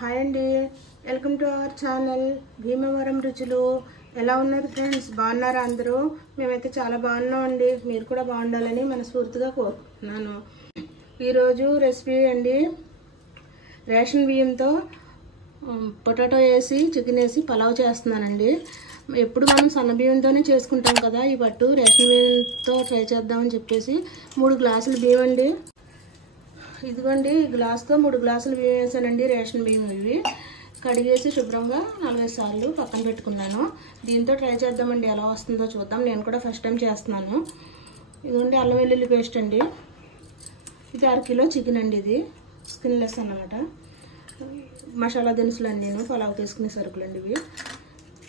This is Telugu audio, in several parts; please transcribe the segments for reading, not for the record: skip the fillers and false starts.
హాయ్ అండి, welcome to our channel Bhimavaram రుచులు. ఎలా ఉన్నారు ఫ్రెండ్స్? బాగున్నారా అందరూ? మేమైతే చాలా బాగున్నామండి. మీరు కూడా బాగుండాలని మనస్ఫూర్తిగా కోరుకుంటున్నాను. ఈరోజు రెసిపీ అండి, రేషన్ బియ్యంతో పొటాటో వేసి చికెన్ వేసి పలావ్ చేస్తున్నానండి. ఎప్పుడు మనం సన్న బియ్యంతోనే చేసుకుంటాం కదా, ఈ పట్టు రేషన్ బియ్యంతో ట్రై చేద్దామని చెప్పేసి 3 గ్లాసులు బియ్యం అండి. ఇదిగోండి, ఈ గ్లాస్తో 3 గ్లాసులు బియ్యం వేసానండి. రేషన్ బియ్యం ఇవి కడిగేసి శుభ్రంగా 4-5 సార్లు పక్కన పెట్టుకున్నాను. దీంతో ట్రై చేద్దామండి, ఎలా వస్తుందో చూద్దాం. నేను కూడా ఫస్ట్ టైం చేస్తున్నాను. ఇదిగోండి, అల్లం వెల్లుల్లి పేస్ట్ అండి. ఇది 1/2 కిలో చికెన్ అండి. ఇది స్కిన్లెస్ అన్నమాట. మసాలా దినుసులు అండి, నేను పలావ్ తీసుకునే సరుకులు అండి ఇవి.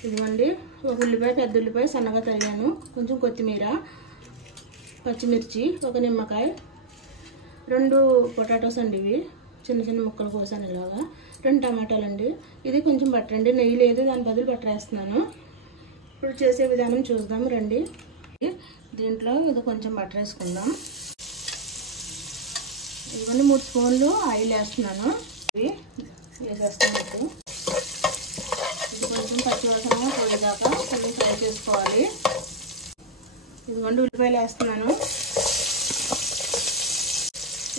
ఇదిగోండి, ఒక ఉల్లిపాయ, పెద్ద ఉల్లిపాయ సన్నగా తరిగాను, కొంచెం కొత్తిమీర, పచ్చిమిర్చి, ఒక నిమ్మకాయ, 2 పొటాటోస్ అండి. ఇవి చిన్న చిన్న ముక్కలు కోసాను ఇలాగా. 2 టమాటాలు అండి. ఇది కొంచెం బటర్ అండి, నెయ్యి లేదు, దాని బదులు బటర్ వేస్తున్నాను. ఇప్పుడు చేసే విధానం చూద్దాం రండి. దీంట్లో ఇది కొంచెం బటర్ వేసుకుందాం. ఇవన్నీ 3 స్పూన్లు ఆయిల్ వేస్తున్నాను. ఇవి వేసేస్తాను. ఇది కొంచెం పచ్చివాసనగా పోయేదాకా కొంచెం ఫ్రై చేసుకోవాలి. ఇదిగోండి, ఉల్లిపాయలు వేస్తున్నాను.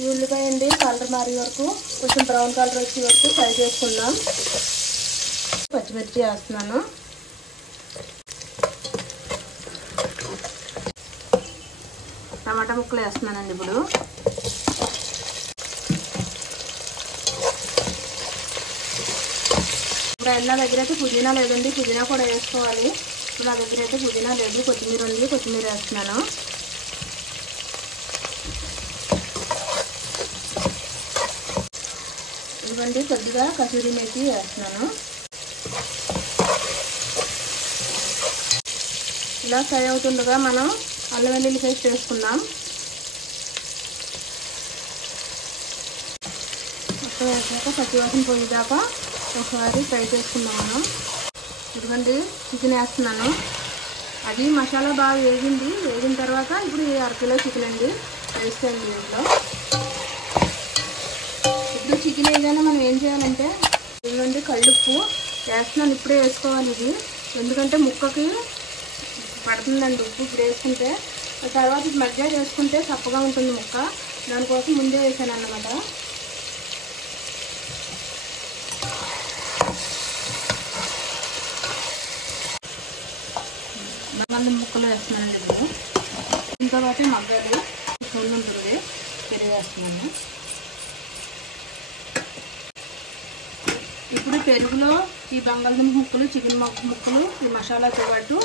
ఈ ఉల్లిపాయ అండి కలర్ మారే వరకు, కొంచెం బ్రౌన్ కలర్ వచ్చే వరకు ఫ్రై చేసుకుందాం. పచ్చిమిర్చి వేస్తున్నాను. టమాటా ముక్కలు వేస్తున్నానండి. ఇప్పుడు నా దగ్గర అయితే పుదీనా లేదండి, పుదీనా కూడా వేసుకోవాలి. ఇప్పుడు నా దగ్గర అయితే పుదీనా లేదు, కొత్తిమీర ఉంది, కొత్తిమీర వేస్తున్నాను. ఇవ్వండి, కొద్దిగా కసూరి మేతి వేస్తున్నాను. ఇలా ఫ్రై అవుతుండగా మనం అల్లం వెల్లుల్లి పేస్ట్ వేసుకుందాం. మొత్తం వేసాక పచ్చివాసన పోయేదాకా ఒకసారి ఫ్రై చేసుకుందాం మనం. ఇదిగోండి, చికెన్ వేస్తున్నాను. అది మసాలా బాగా వేగిన తర్వాత ఇప్పుడు 1/2 కిలో చికెన్ అండి వేస్తాను దీంట్లో. ఇప్పుడు చికెన్ వేయగానే మనం ఏం చేయాలంటే, ఇదిగోండి కళ్ళుప్పు వేస్తున్నాను. ఇప్పుడే వేసుకోవాలి ఇది, ఎందుకంటే ముక్కకి పడుతుందండి ఉప్పు. ఇప్పుడు వేసుకుంటే తర్వాత మధ్య వేసుకుంటే చప్పగా ఉంటుంది ముక్క, దానికోసం ముందే వేసాను అన్నమాట. మళ్ళీ ముక్కలు వేస్తున్నానండి. ఇప్పుడు దీని తర్వాత మగ్గాలి సొల్లు ఉంటుంది, పెరుగు వేస్తున్నాను. ఇప్పుడు పెరుగులో ఈ బంగాళదుంప ముక్కలు, చికెన్ ముక్కలు, ఈ మసాలాతో పాటు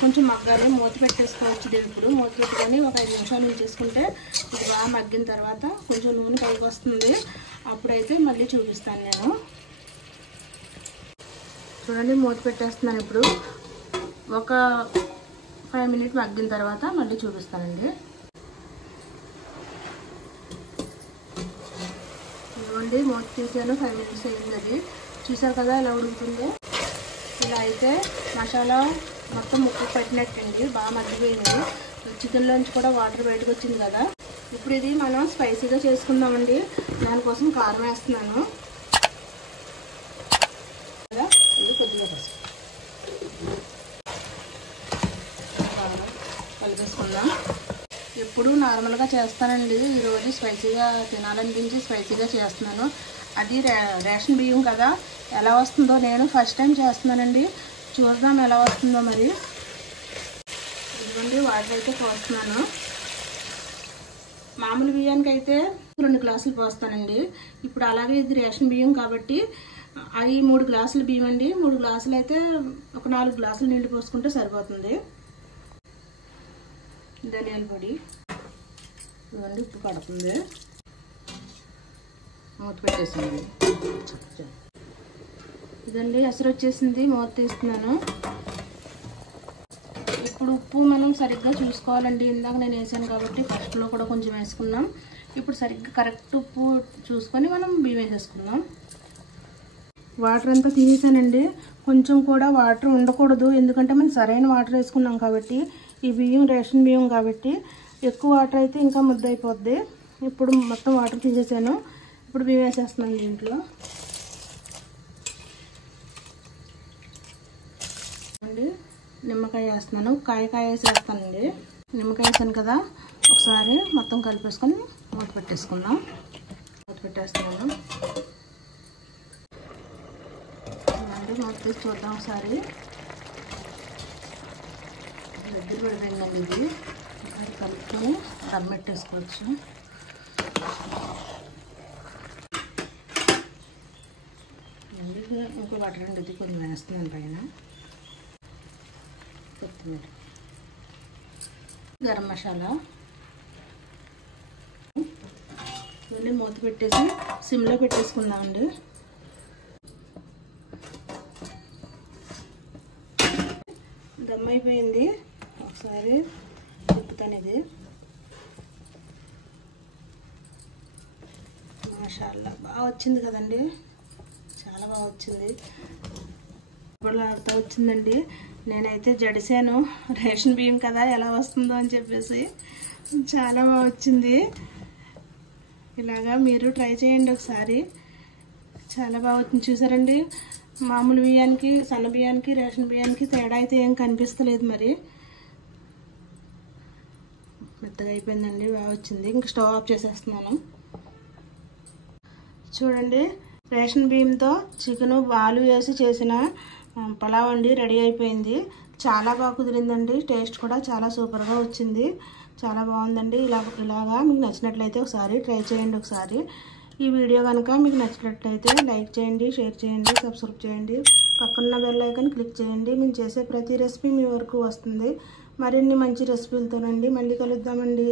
కొంచెం మగ్గాలి. మూత పెట్టేసుకోవచ్చు. ఇప్పుడు మూత పెట్టుకొని ఒక 5 నిమిషాలు ఉంచేసుకుంటే ఇది బాగా మగ్గిన తర్వాత కొంచెం నూనె పైకి వస్తుంది. అప్పుడైతే మళ్ళీ చూపిస్తాను నేను. చూడండి, మూత పెట్టేస్తున్నాను. ఇప్పుడు ఒక 5 మినిట్ మగ్గిన తర్వాత మళ్ళీ చూపిస్తానండి. ఇదిగోండి, మూత తీసాను, 5 మినిట్స్ అయింది. అది చూసారు కదా ఎలా ఉడుకుతుందో. ఇలా అయితే మసాలా మొత్తం ముక్కకు పట్టినట్టండి, బాగా మగ్గిపోయింది. చికెన్లోంచి కూడా వాటర్ బయటకు వచ్చింది కదా. ఇప్పుడు ఇది మనం స్పైసీగా చేసుకుందామండి. దానికోసం కారం వేస్తున్నాను కదా. ఇది కొద్దిగా కలిపేసుకుందాం. ఎప్పుడు నార్మల్గా చేస్తానండి, ఈరోజు స్పైసీగా తినాలనిపించి స్పైసీగా చేస్తున్నాను. అది రేషన్ బియ్యం కదా, ఎలా వస్తుందో నేను ఫస్ట్ టైం చేస్తున్నానండి. చూద్దాం ఎలా వస్తుందో మరి. ఇదిగోండి, వాటర్ అయితే పోస్తున్నాను. మామూలు బియ్యానికి అయితే 2 గ్లాసులు పోస్తానండి. ఇప్పుడు అలాగే ఇది రేషన్ బియ్యం కాబట్టి అవి 3 గ్లాసులు బియ్యం అండి. 3 గ్లాసులు అయితే ఒక 4 గ్లాసులు నీళ్ళు పోసుకుంటే సరిపోతుంది. ధనియాల పొడి, ఇదిగోండి, ఉప్పు పడుతుంది. మూత పెట్టేసాను. ఇదండి, ఎసరు వచ్చేసింది, మూత తీస్తున్నాను. ఇప్పుడు ఉప్పు మనం సరిగ్గా చూసుకోవాలండి. ఇందాక నేను వేసాను కాబట్టి ఫస్ట్లో కూడా కొంచెం వేసుకున్నాం. ఇప్పుడు సరిగ్గా కరెక్ట్ ఉప్పు చూసుకొని మనం బియ్యం వేసేసుకుందాం. వాటర్ అంతా తీసేసానండి. కొంచెం కూడా వాటర్ ఉండకూడదు, ఎందుకంటే మనం సరైన వాటర్ వేసుకున్నాం కాబట్టి. ఈ బియ్యం రేషన్ బియ్యం కాబట్టి ఎక్కువ వాటర్ అయితే ఇంకా ముద్ద అయిపోద్ది. ఇప్పుడు మొత్తం వాటర్ తీసేసాను. ఇప్పుడు బియ్యం వేసేస్తున్నాను దీంట్లో. నిమ్మకాయ వేస్తున్నాను. కాయ వేసి వేస్తానండి. నిమ్మకాయ వేసాను కదా, ఒకసారి మొత్తం కలిపేసుకొని మూత పెట్టేసుకుందాం. మూత పెట్టేస్తున్నాను. మూత తీసి చూద్దాం ఒకసారి. దగ్గర పడిపోయిందండి ఇది. అది కలుపుకొని దమ్ పెట్టేసుకోవచ్చు. ఇంకో బటర్ ఉండేది కొంచెం వేస్తున్నాను పైన. కొత్తిమీర, గరం మసాలా ఇవన్నీ మూత పెట్టేసి సిమ్లో పెట్టేసుకుందామండి. దమ్ అయిపోయింది. ఒకసారి తిప్పుతాను. ఇది మాషాల్లా బాగా వచ్చింది కదండి, చాలా బాగా వచ్చింది. ఇప్పుడు అర్థం వచ్చిందండి. నేనైతే జడిసాను, రేషన్ బియ్యం కదా ఎలా వస్తుందో అని చెప్పేసి. చాలా బాగా వచ్చింది. ఇలాగా మీరు ట్రై చేయండి ఒకసారి. చాలా బాగా వచ్చింది. చూసారండి, మామూలు బియ్యానికి, సన్న బియ్యానికి, రేషన్ బియ్యానికి తేడా అయితే ఏం కనిపిస్తలేదు. మరి మెత్తగా అయిపోయిందండి, బాగా వచ్చింది. ఇంక స్టవ్ ఆఫ్ చేసేస్తున్నాను. చూడండి, రేషన్ బియ్యంతో చికెను ఆలు వేసి చేసిన పలావ్ అండి రెడీ అయిపోయింది. చాలా బాగా కుదిరిందండి. టేస్ట్ కూడా చాలా సూపర్గా వచ్చింది. చాలా బాగుందండి. ఇలాగా మీకు నచ్చినట్లయితే ఒకసారి ట్రై చేయండి. ఒకసారి ఈ వీడియో కనుక మీకు నచ్చినట్లయితే లైక్ చేయండి, షేర్ చేయండి, సబ్స్క్రైబ్ చేయండి. పక్కన బెల్ ఐకాన్ క్లిక్ చేయండి. మేము చేసే ప్రతి రెసిపీ మీ వరకు వస్తుంది. మరిన్ని మంచి రెసిపీలతోనండి మళ్ళీ కలుద్దామండి.